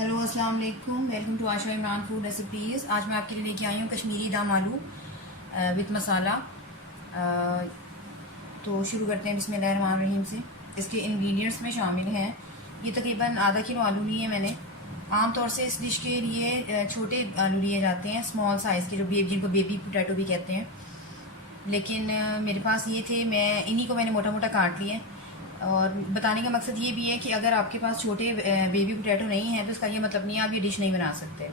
Hello अस्सलाम वालेकुम, welcome to Asha Imran food recipes. आज मैं आपके लिए लेके आई हूँ कश्मीरी दम आलू विद मसाला। तो शुरू करते हैं बिस्मिल्लाहिर्रहमानिर्रहीम से। इसके इंग्रेडिएंट्स में शामिल हैं, ये तकरीबन आधा किलो आलू लिए हैं मैंने। आम तौर से इस डिश के लिए छोटे आलू लिए जाते हैं, स्मॉल साइज़ के, जिनको बेबी पोटैटो भी कहते हैं। लेकिन मेरे पास ये थे, मैं इन्हीं को मैंने मोटा मोटा काट लिया। और बताने का मकसद ये भी है कि अगर आपके पास छोटे बेबी पोटैटो नहीं है तो इसका ये मतलब नहीं है आप ये डिश नहीं बना सकते।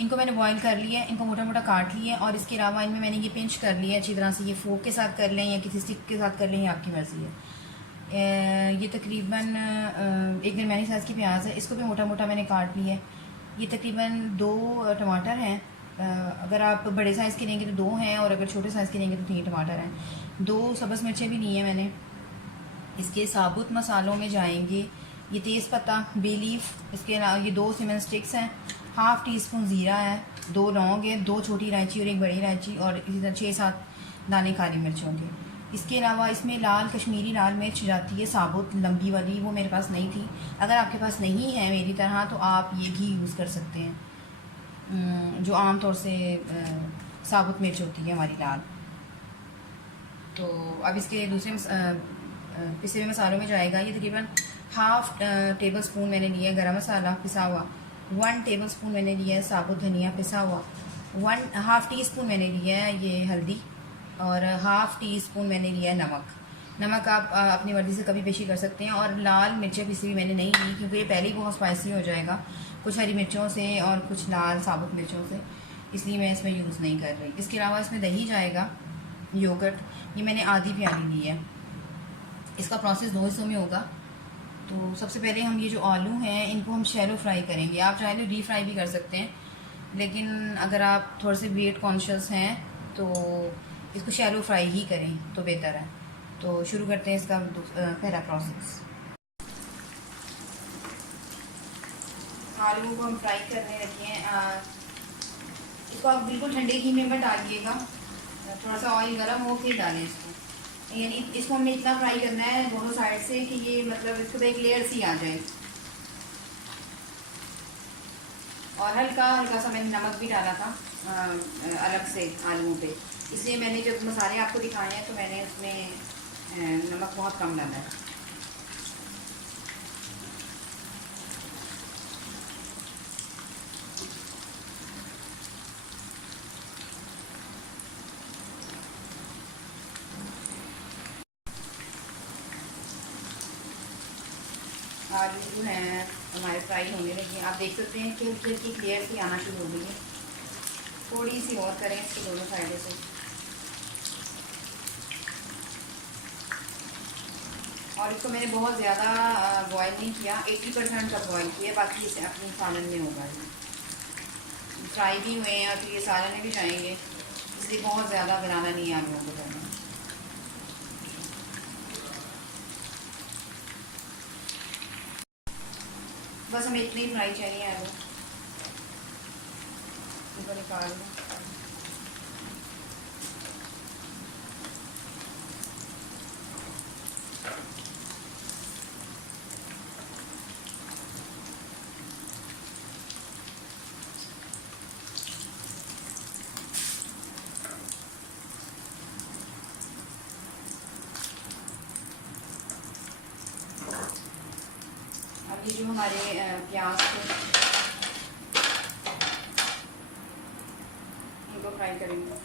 इनको मैंने बॉईल कर लिया, इनको मोटा मोटा काट लिया, और इसके अलावा इनमें मैंने ये पिंच कर लिया अच्छी तरह से। ये फोक के साथ कर लें या किसी स्टिक के साथ कर लें, ये आपकी मर्ज़ी है। ये तकरीबन एक दरमियानी साइज़ की प्याज है, इसको भी मोटा मोटा मैंने काट लिया है। ये तकरीबन 2 टमाटर हैं। अगर आप बड़े साइज़ के लेंगे तो 2 हैं, और अगर छोटे साइज़ के लेंगे तो 3 टमाटर हैं। 2 सब्ज़ मिर्चें भी ली हैं मैंने। इसके साबुत मसालों में जाएंगे ये तेज़पत्ता, बे लीफ, इसके अलावा ये 2 सिमन स्टिक्स हैं, हाफ़ टी स्पून ज़ीरा है, 2 लौंग है, 2 छोटी इलायची और 1 बड़ी इलायची, और इसी तरह 6-7 दाने काली मिर्चों के। इसके अलावा इसमें लाल कश्मीरी लाल मिर्च जाती है साबुत लंबी वाली, वो मेरे पास नहीं थी। अगर आपके पास नहीं है मेरी तरह तो आप ये भी यूज़ कर सकते हैं, जो आम तौर से साबुत मिर्च होती है हमारी लाल। तो अब इसके दूसरे पिसे हुए मसालों में जाएगा ये तकरीबन हाफ़ टेबल स्पून मैंने लिया है गरम मसाला पिसा हुआ, 1 टेबल स्पून मैंने लिया है साबुत धनिया पिसा हुआ, 1/2 टी स्पून मैंने लिया है ये हल्दी, और हाफ़ टी स्पून मैंने लिया है नमक आप अपनी मर्ज़ी से कभी पेशी कर सकते हैं। और लाल मिर्चें पिसी हुई मैंने नहीं ली क्योंकि ये पहले ही बहुत स्पाइसी हो जाएगा कुछ हरी मिर्चों से और कुछ लाल साबुत मिर्चों से, इसलिए मैं इसमें यूज़ नहीं कर रही। इसके अलावा इसमें दही जाएगा, योगर्ट, ये मैंने आधी प्याली ली है। इसका प्रोसेस 2 हिस्सों में होगा। तो सबसे पहले हम ये जो आलू हैं इनको हम शैलो फ्राई करेंगे। आप चाहे तो डीप फ्राई भी कर सकते हैं, लेकिन अगर आप थोड़े से वेट कॉन्शियस हैं तो इसको शैलो फ्राई ही करें तो बेहतर है। तो शुरू करते हैं इसका पहला प्रोसेस। आलू को हम फ्राई करने रखे हैं। इसको आप बिल्कुल ठंडे घी में मत डालिएगा, थोड़ा सा ऑयल गर्म हो फिर डालें इसको। यानी इसको हमें इतना फ्राई करना है दोनों साइड से कि ये मतलब इसको एक लेयर सी आ जाए। और हल्का हल्का सा मैंने नमक भी डाला था अलग से आलूओं पे, इसलिए मैंने जब मसाले आपको दिखाए हैं तो मैंने उसमें नमक बहुत कम डाला है। आलू जो हैं हमारे फ्राई होने लगे हैं, आप देख सकते हैं कि हल्की हल्की क्लियर सी आना शुरू हो गई है। थोड़ी सी और करें इसको दोनों साइडों से। और इसको मैंने बहुत ज़्यादा बॉयल नहीं किया, 80% तक बॉयल किया, बाकी इसे अपनी सालन में होगा। फ्राई भी हुए हैं और फिर ये सालन में भी जाएंगे, इसलिए बहुत ज़्यादा बनाना नहीं है आलूओं को करना। बस हमें इतनी फ्राई चाहिए आलू। इनको निकाल लो। अब ये जो हमारे प्याज इनको फ्राई करेंगे।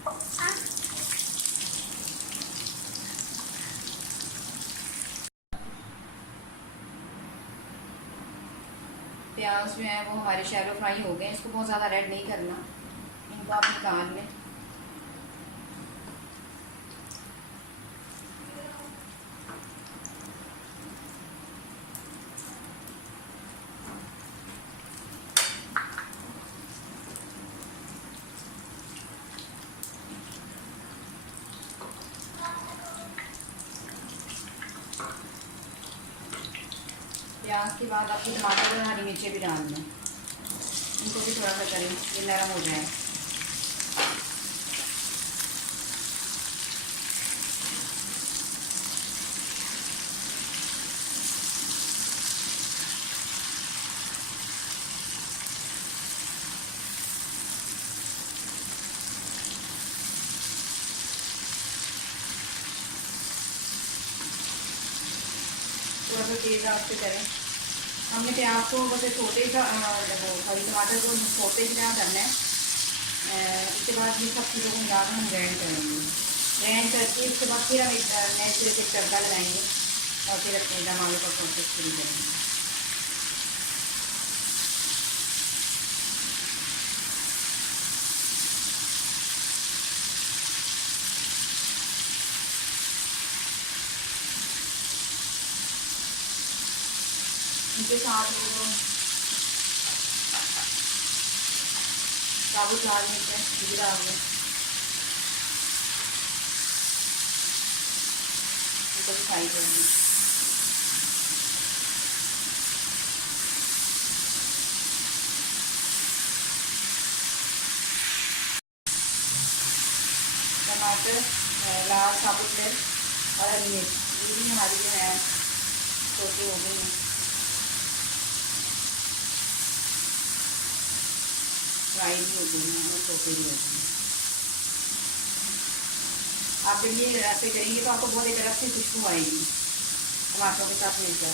प्याज जो है वो हमारे शैलो फ्राई हो गए, इसको बहुत ज़्यादा रेड नहीं करना, इनको आप निकाल लें। प्याज के बाद आपको टमाटर और हरी मिर्चें भी डाल दें, इनको भी थोड़ा सा करें ये नरम हो जाए। तेज़ आंच पे करें। हमने प्याज को बस छोटे सा सॉरी टमाटर को छोटे से करना है। इसके बाद ये सब चीज़ों को मिलाकर हम ग्राइंड करेंगे। ग्राइंड करके उसके बाद फिर हम नए सिरे से तड़का लगाएंगे और फिर अपने दम आलू का प्रोसेस शुरू करेंगे। इनके साथ वो साबुत लाल मिर्च जीरा डाल दें, इनको फ्राई करेंगे। टमाटर, लाल साबुत मिर्च और हरी मिर्च ये भी हमारी जो है छोटी हो गई हैं। फ्राई भी हो गई हैं और छोटे भी हो गए हैं। आप जब ये ऐसे करेंगे तो आपको बहुत एक अलग से खुशबू आएगी टमाटरों के साथ मिलकर।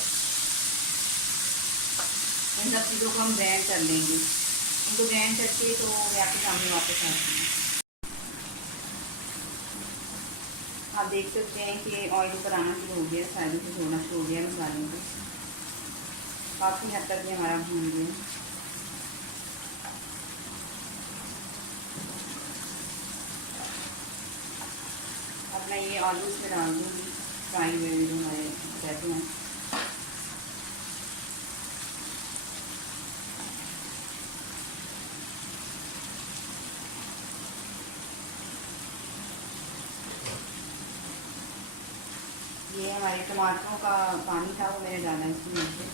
इन सब चीज़ों को हम ग्राइंड कर लेंगे। इनको ग्राइंड करके तो मैं आपके सामने वापस आती हूँ। आप देख सकते हैं कि ऑयल ऊपर आना शुरू हो गया, साइडों से छोड़ना शुरू हो गया मसालों को। काफ़ी हद तक ये हमारा भून गया। अब मैं ये आलू इसमें डाल दूँगी फ्राई हुए जो हमारे पोटैटो हैं। ये हमारे टमाटरों का पानी था वो मैंने डाला इसमें नीचे।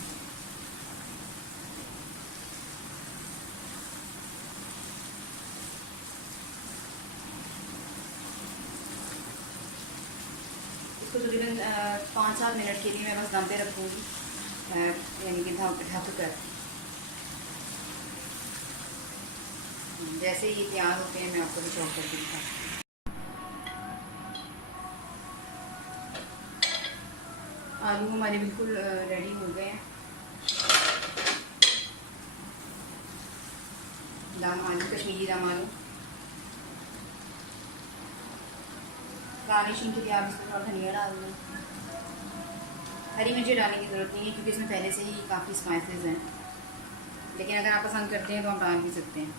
इसको तकरीबन 5-7 मिनट के लिए मैं बस दम पे रखूँगी, यानी कि ढक कर। जैसे ये तैयार होते हैं मैं आपको भी चॉप करके दिखाती हूँ। आलू हमारे बिल्कुल रेडी हो गए हैं। दम आलू, कश्मीरी दम आलू। गार्निशिंग के लिए आप इसमें थोड़ा धनिया डाल दें। हरी मिर्ची डालने की ज़रूरत नहीं है क्योंकि इसमें पहले से ही काफ़ी स्पाइसेस हैं, लेकिन अगर आप पसंद करते हैं तो आप डाल भी सकते हैं।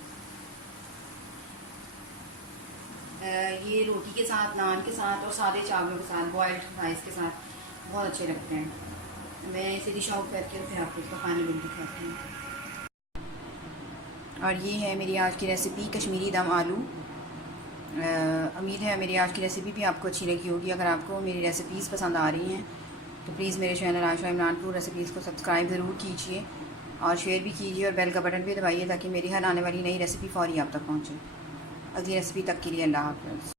ये रोटी के साथ, नान के साथ और सादे चावलों के साथ, बॉयल्ड राइस के साथ बहुत अच्छे लगते हैं। मैं इसे डिश आउट करके फिर आपको इसका पानी बिल दिखाती हूँ। और ये है मेरी आज की रेसिपी कश्मीरी दम आलू। उम्मीद है मेरी आज की रेसिपी भी आपको अच्छी लगी होगी। अगर आपको मेरी रेसिपीज़ पसंद आ रही हैं तो प्लीज़ मेरे चैनल आशा इमरानपुर रेसिपीज़ को सब्सक्राइब ज़रूर कीजिए और शेयर भी कीजिए और बेल का बटन भी दबाइए ताकि मेरी हर आने वाली नई रेसिपी फ़ौरी आप तक पहुँचे। अगली रेसिपी तक के लिए अल्लाह हाफ़िज़।